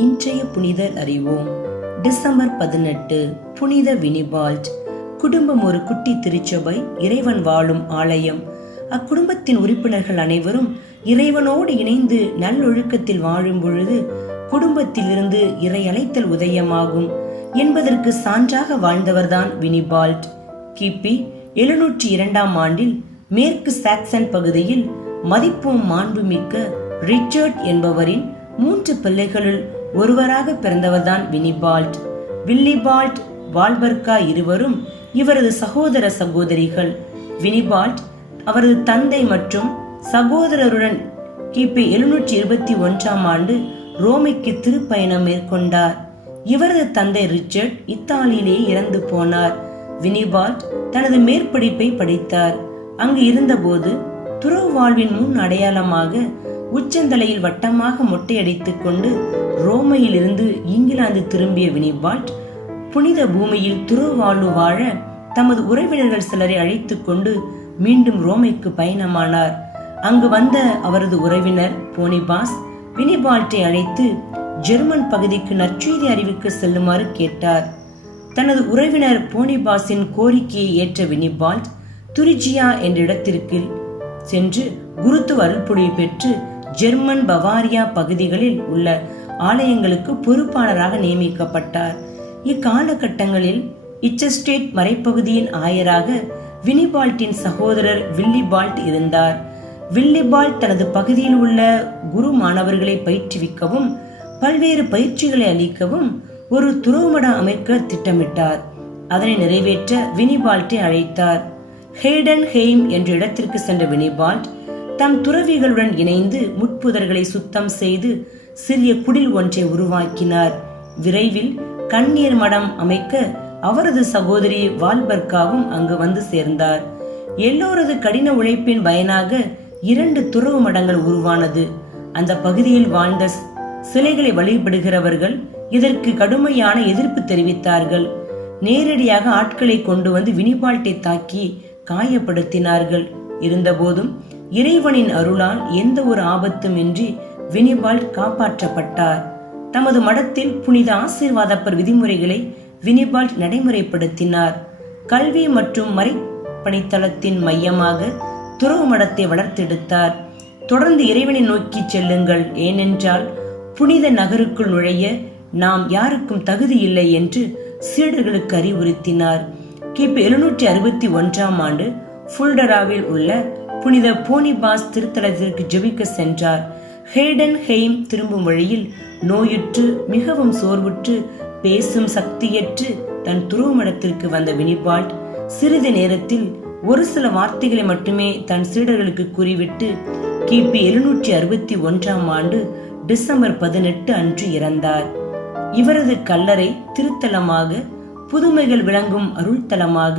இன்றைய புனிதர் அறிவோம். டிசம்பர் 18 புனித வினிபால்ட். குடும்பம் ஒரு குட்டி திருச்சபை, இறைவன் வாழும் ஆலயம். அக்குடும்பத்தின் உறுப்பினர்கள் அனைவரும் இறைவனோடு இணைந்து நல்லொழுக்கத்தில் வாழும் பொழுது குடும்பத்திலிருந்து இறை அழைத்தல் உதயமாகும் என்பதற்கு சான்றாக வாழ்ந்தவர்தான் வினிபால்ட். கிபி 702 ஆண்டில் மேற்கு சாக்சன் பகுதியில் மதிப்பும் மாண்புமிக்க ரிச்சர்ட் என்பவரின் 3 பிள்ளைகளுள் ஒருவராக பிறந்தவர்தான் வினிபால்ட். வில்லிபால்ட், வால்பர்கா இருவரும் இவரது சகோதர சகோதரிகள். வினிபால்ட் அவரது தந்தை மற்றும் சகோதரருடன் கிபி 721 ஆண்டு ரோமைக்கு திருப்பயணம் மேற்கொண்டார். இவரது தந்தை ரிச்சர்ட் இத்தாலியிலே இறந்து போனார். வினிபால்ட் தனது மேற்படிப்பை படித்தார். அங்கு இருந்தபோது துறவு வாழ்வின் முன் அடையாளமாக உச்சந்தலையில் வட்டமாக மொட்டையடித்துக் கொண்டு ரோமையில் இருந்து இங்கிலாந்து திரும்பிய வினிபால்ட் புனித பூமியில் துறவு வாழ்வு வாழ தமது உறவினர்கள் சிலரை அழைத்துக் கொண்டு மீண்டும் ரோமைக்கு பயணமானார். அங்கு வந்த அவரது உறவினர் போனிபாஸ் வினிபால்ட்டை அழைத்து ஜெர்மன் பகுதிக்கு நற்செய்தி அறிவிக்க செல்லுமாறு கேட்டார். தனது உறவினர் போனிபாஸின் கோரிக்கையை ஏற்ற வினிபால்ட் துரிஜியா என்ற இடத்திற்கு சென்று குருத்துவ அருள்பொழிவு பெற்று ஜெர்மன் பவாரியா பகுதிகளில் உள்ள ஆலயங்களுக்கு பொறுப்பாளராக நியமிக்கப்பட்டார். இக்காலகட்டங்களில் இச்சஸ்டேட் மறைப்பகுதியின் ஆயராக வினிபால்ட்டின் சகோதரர் வில்லிபால்ட் இருந்தார். வில்லிபால்ட் தனது பகுதியில் உள்ள குரு மாணவர்களை பயிற்றுவிக்கவும் பல்வேறு பயிற்சிகளை அளிக்கவும் ஒரு துறவுமடம் அமைக்க திட்டமிட்டார். அதனை நிறைவேற்ற வினிபால்ட்டை அழைத்தார். ஹேடன் ஹெய்ம் என்ற இடத்திற்கு சென்ற வினிபால்ட் தம் துறவிகளுடன் இணைந்து முட்புதர்களை சுத்தம் செய்து சிறிய குடில் ஒன்றை உருவாக்கினார். விரைவில் கண்ணீர் மடம் அமைக்க அவரது சகோதரி வால்பர்காவும் அங்கு வந்து சேர்ந்தார். எல்லோரது கடின உழைப்பின் பயனாக 2 துறவு மடங்கள் உருவானது. அந்த பகுதியில் வாழ்ந்த சிலைகளை வழிபடுகிறவர்கள் இதற்கு கடுமையான எதிர்ப்பு தெரிவித்தார்கள். நேரடியாக ஆட்களை கொண்டு வந்து வினிபால்ட்டை தாக்கி காயப்படுத்தினார்கள். இருந்தபோதும் இறைவனின் அருளால் எந்த ஒரு ஆபத்தும் இன்றி வினிபால்ட் காப்பாற்றப்பட்டார். தமது மடத்தில் புனித ஆசீர்வாதப்பர் விதிமுறைகளை வினிபால்ட் நடைமுறைப்படுத்தினார். கல்வி மற்றும் மறைப்பணித்தளத்தின் மையமாக துறவு மடத்தை வளர்த்தெடுத்தார். தொடர்ந்து இறைவனை நோக்கி செல்லுங்கள், ஏனென்றால் புனித நகருக்குள் நுழைய நாம் யாருக்கும் தகுதி இல்லை என்று சீடர்களுக்கு அறிவுறுத்தினார். கிபி 761 ஆண்டு ஃபுல்டராவில் உள்ள புனித போனிபாஸ் திருத்தலத்திற்கு ஜெபிக்க சென்றார். ஹேடன் ஹெய்ம் திரும்பும் வழியில் நோயுற்று மிகவும் சோர்வுற்று பேசும் சக்தியற்று தன் துருவமடத்திற்கு வந்த வினிபால்ட் சிறிது நேரத்தில் ஒரு சில வார்த்தைகளை மட்டுமே தன் சீடர்களுக்கு கூறிவிட்டு கிபி 761 ஆண்டு டிசம்பர் 18 அன்று இறந்தார். இவரது கல்லறை திருத்தலமாக, புதுமைகள் விளங்கும் அருள்தலமாக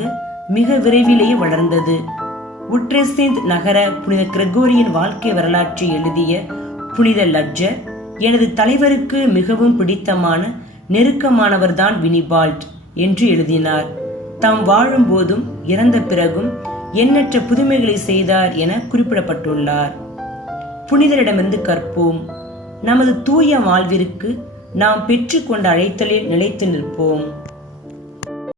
மிக விரைவிலேயே வளர்ந்தது. உட்ரெசிந்த் நகர புனித கிரெகோரியின் வாழ்க்கை வரலாற்றை எழுதிய புனித லட்ஜர், எனது தலைவருக்கு மிகவும் பிடித்தமான நெருக்கமானவர்தான் வினிபால்ட் என்று எழுதினார். தாம் வாழும் போதும் இறந்த பிறகும் எண்ணற்ற புதுமைகளை செய்தார் என குறிப்பிடப்பட்டுள்ளார். புனிதரிடமிருந்து கற்போம். நமது தூய வாழ்விற்கு நாம் பெற்றுக்கொண்ட அழைத்தலில் நிலைத்து நிற்போம்.